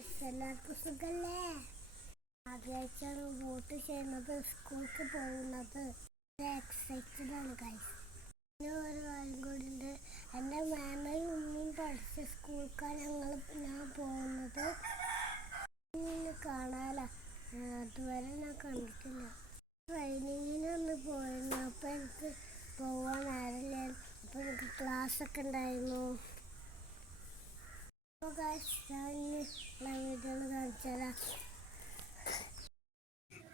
എല്ലാവർക്കും സുഖല്ലേ? ആദ്യമായിട്ടാണ് വോട്ട് ചെയ്യുന്നത്, സ്കൂൾക്ക് പോകുന്നത്. എക്സൈറ്റഡ് ആണ് ഗൈസ്. പിന്നെ ഒരു കാര്യം കൂടി ഉണ്ട്, എൻ്റെ മാമയും ഉമ്മയും പഠിച്ച സ്കൂൾക്കാണ് ഞാൻ പോകുന്നത്. കാണാല, അതുവരെ ഞാൻ കണ്ടിട്ടില്ല. ട്രെയിനിങ്ങിനൊന്ന് പോയിരുന്നു, അപ്പോൾ എനിക്ക് പോകാൻ നേരമില്ല. അപ്പോൾ എനിക്ക് ക്ലാസ്സൊക്കെ ഉണ്ടായിരുന്നു.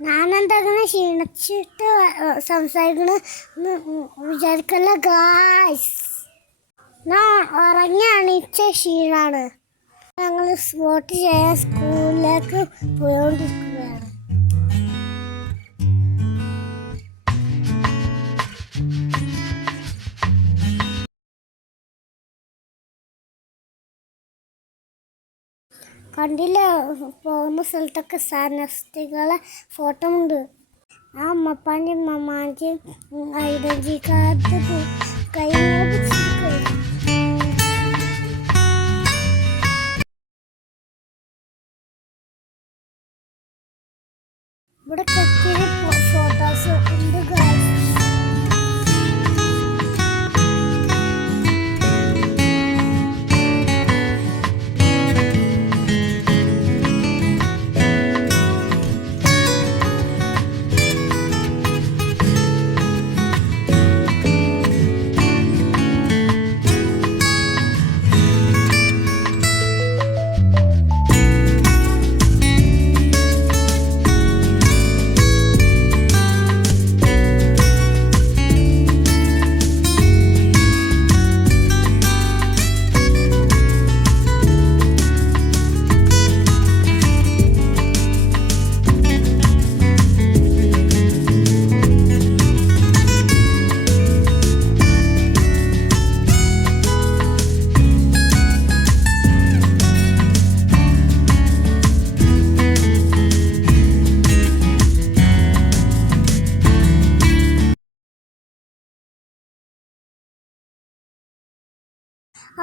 ഞാനെന്താ ക്ഷീണിച്ചിട്ട് സംസാരിക്കണ വിചാരിക്കല്ല ഗായ്സ്. ഞാൻ ഉറങ്ങി എണീച്ച ക്ഷീണാണ്. ഞങ്ങൾ വോട്ട് ചെയ്യാൻ സ്കൂളിലേക്ക് പോയോണ്ടിരിക്കുകയാണ്. കണ്ടില്ല, പോകുന്ന സ്ഥലത്തൊക്കെ സ്ഥാനാർത്ഥികളെ ഫോട്ടോ ഉണ്ട്. ആ അമ്മപ്പാൻ്റെയും അമ്മാൻ്റെയും ഐഡൻറ്റി കാർഡ് ഇവിടെ കെട്ടിയ ഫോട്ടോസ് ഉണ്ട് ഗൈസ്.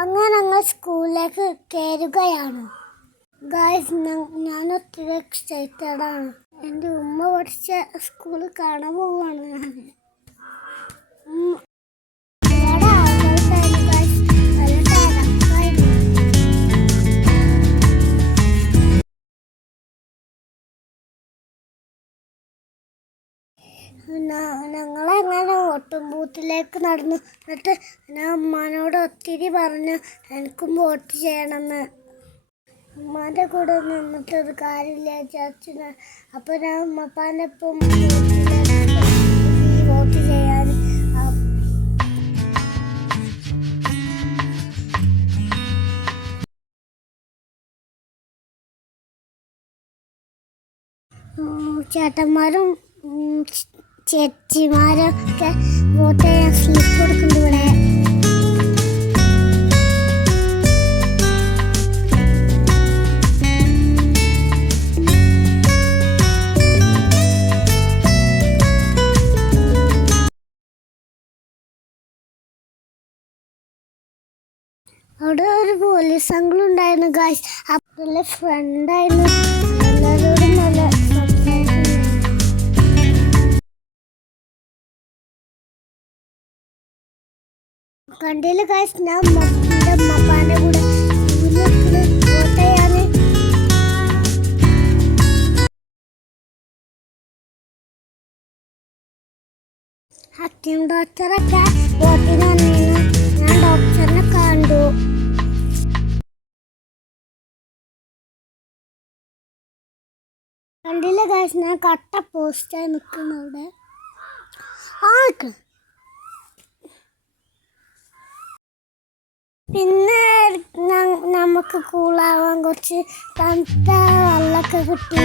അങ്ങനെ ഞങ്ങൾ സ്കൂളിലേക്ക് കയറുകയാണ് ഗായ്സ്. ഞാൻ ഒത്തിരി എക്സൈറ്റഡ് ആണ്. എൻ്റെ ഉമ്മ പഠിച്ച സ്കൂൾ കാണാൻ പോവുകയാണ് ഞാൻ. ഞങ്ങളങ്ങനെ വോട്ടും ബൂത്തിലേക്ക് നടന്നു. എന്നിട്ട് ഞാൻ ഉമ്മാനോട് ഒത്തിരി പറഞ്ഞു എനിക്കും വോട്ട് ചെയ്യണമെന്ന്. ഉമ്മാൻ്റെ കൂടെ നിന്നിട്ടൊരു കാര്യമില്ല വിചാരിച്ചു. അപ്പോൾ ഞാൻ ഉമ്മപ്പാനൊപ്പം വോട്ട് ചെയ്യാൻ ചേട്ടന്മാരും ചേച്ചിമാരൊക്കെ വോട്ട് ചെയ്യാൻ സ്ലിപ്പ് കൊടുക്കുന്നുണ്ട് ഇവിടെ. അവിടെ ഒരു പോലീസ് അങ്കിൾ ഉണ്ടായിരുന്നു ഗായ്സ്. അപ്പോൾ ഫ്രണ്ടായിരുന്നു. എല്ലാവരോടും നല്ല കണ്ടില്ല ഗായ്സ്, ഞാൻ എൻ്റെ അമ്മപ്പാൻ്റെ കൂടെ വോട്ട് ചെയ്യാൻ. ഹക്കീം ഡോക്ടറൊക്കെ വോട്ടിന് വന്നിരുന്നു. ഞാൻ ഡോക്ടറിനെ കണ്ടു. കണ്ടില്ല ഗായ്സ്, ഞാൻ കട്ട പോസ്റ്റായി നിൽക്കുന്നു അവിടെ. പിന്നെ നമുക്ക് കൂളാവാൻ കുറച്ച് തണുത്ത വെള്ളമൊക്കെ കിട്ടി.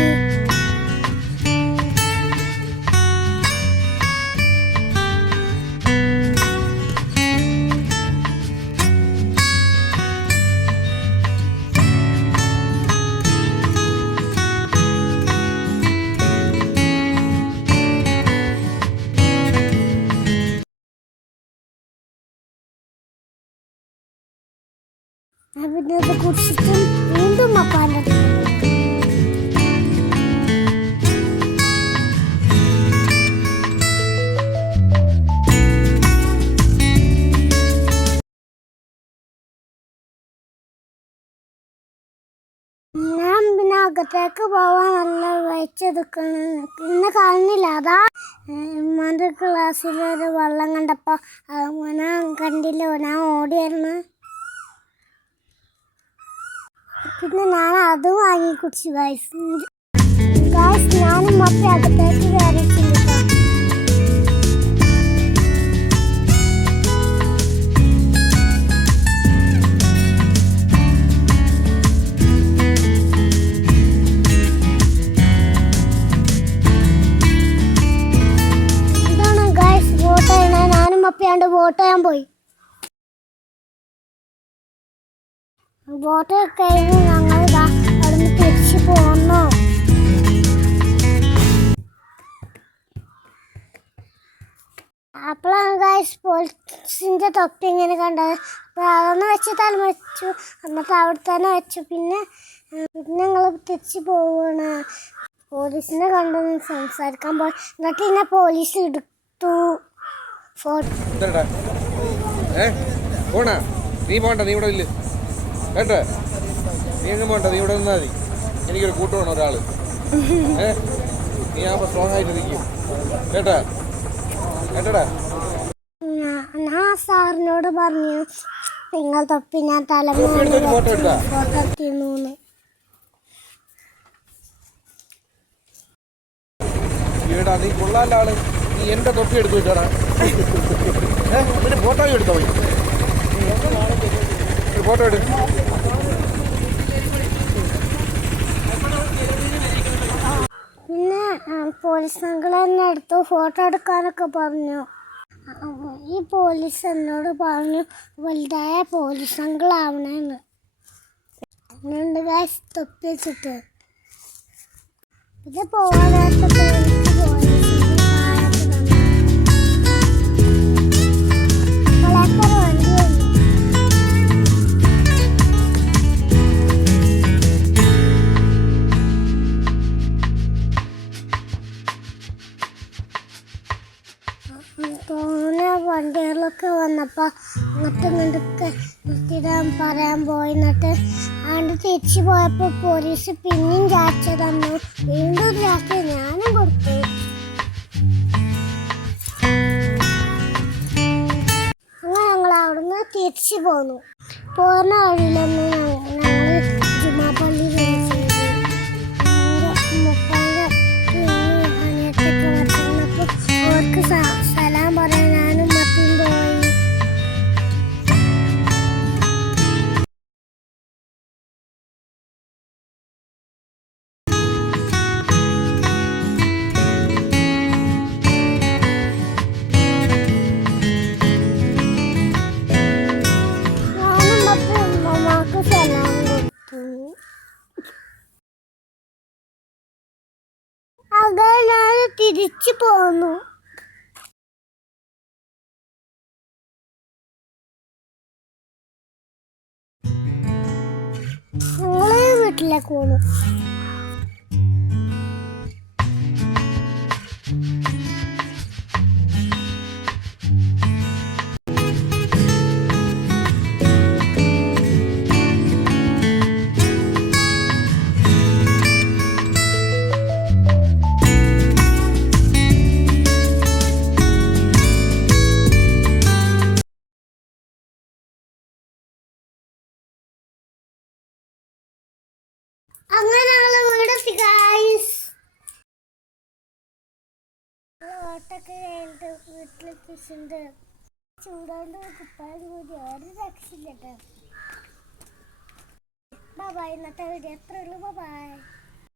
പിന്നെ അത് കുടിച്ചിട്ടും വീണ്ടും അപ്പാൻ്റെ അകത്തേക്ക് പോവാൻ നല്ല വെച്ചെടുക്കണം. പിന്നെ കാണുന്നില്ല. അതാ ഉമ്മാൻ്റെ ക്ലാസ്സിലൊരു വെള്ളം കണ്ടപ്പോൾ ഞാൻ കണ്ടില്ല, ഞാൻ ഓടിയായിരുന്നു. പിന്നെ ഞാൻ അത് വാങ്ങി കുടിച്ചു. ഗൈസ് ഞാനും മൊത്തം അകത്തേക്ക് കയറിയിട്ടുണ്ട്. ണ്ട് വോട്ട് ചെയ്യാൻ പോയി. വോട്ട് കഴിഞ്ഞ് ഞങ്ങൾ അവിടുന്ന് തിരിച്ചു പോന്നു. അപ്പോഴാണ് ഗൈസ് പോലീസിൻ്റെ തൊപ്പി ഇങ്ങനെ കണ്ടത്. അപ്പോൾ അതൊന്ന് വെച്ച് തലമ വെച്ചു. എന്നിട്ട് അവിടെ തന്നെ വെച്ചു. പിന്നെ ഞങ്ങൾ തിരിച്ചു പോവുകയാണ്. പോലീസിനെ കണ്ടൊന്ന് സംസാരിക്കാൻ പോയി. എന്നിട്ട് എന്നെ പോലീസ് എടുത്തു. പോണ നീ പോണ്ട, നീ ഇവിടെ ഇല്ല കേട്ടോ. നീ എങ്ങും പോണ്ട, നീ ഇവിടെ നിന്നാൽ മതി. എനിക്കൊരു കൂട്ട് വേണം ഒരാള്. നീ ആകുമ്പോൾ സ്ട്രോങ് ആയിട്ടിരിക്കും കേട്ടാ. കേട്ടടാ, ഞാൻ സാറിനോട് പറഞ്ഞു നിങ്ങൾ തൊപ്പി ഞാൻ തലമുറ ഫോട്ടോ എടുത്താ. ഈടാ നീ കൊള്ളാല്ല ആള്. നീ എന്റെ തൊപ്പി എടുത്തു വെച്ചാടാ. ഫോട്ടോ എടുത്തോ, ഫോട്ടോ എടു. പിന്നെ പോലീസ് അങ്കിൾ എന്നെ എടുത്തു ഫോട്ടോ എടുക്കാനൊക്കെ പറഞ്ഞു. ഈ പോലീസ് എന്നോട് പറഞ്ഞു വലുതായ പോലീസ് അങ്കിൾ ആവണേന്ന്. എന്നുണ്ട് ഗൈസ് തൊപ്പി വെച്ചിട്ട്. ഇത് പോകാനായിട്ട് തോന്നുന്ന വണ്ടികളൊക്കെ വന്നപ്പോൾ അങ്ങോട്ടും ഇങ്ങോട്ടൊക്കെ നിർത്തിയിടാൻ പറയാൻ പോയി. എന്നിട്ട് അതുകൊണ്ട് തിരിച്ചു പോയപ്പോൾ പോലീസ് പിന്നെയും ചാച്ച തന്നു. വീണ്ടും ചാച്ച ഞാനും കൊടുത്തു. അങ്ങനെ ഞങ്ങൾ അവിടുന്ന് തിരിച്ചു പോന്നു. പോകുന്ന വഴിയിലൊന്ന് ഞങ്ങൾ ജുമാപ്പള്ളി അവർക്ക് സലാം പറയാൻ ഞാനും മറ്റും പോയി. ഞാനും മറ്റും ഉമ്മമാർക്ക് സലാം കൊടുത്തു. അങ്ങനെ ഞാൻ തിരിച്ചു പോന്നു. ഞങ്ങള് വീട്ടിലേക്ക് പോന്നു. അങ്ങനെ ഞങ്ങള് വീടെത്തി ഗൈസ്. ഓട്ടൊക്കെ കഴിഞ്ഞിട്ട് വീട്ടിലെത്തിച്ചിട്ടുണ്ട്. ചൂടാണ്ട് കുപ്പായം കൂടി ഒരു രക്ഷയില്ല കേട്ടോ. ബൈ. ഇന്നത്തെ വീഡിയോ എത്ര ഉള്ളൂ. ബൈ.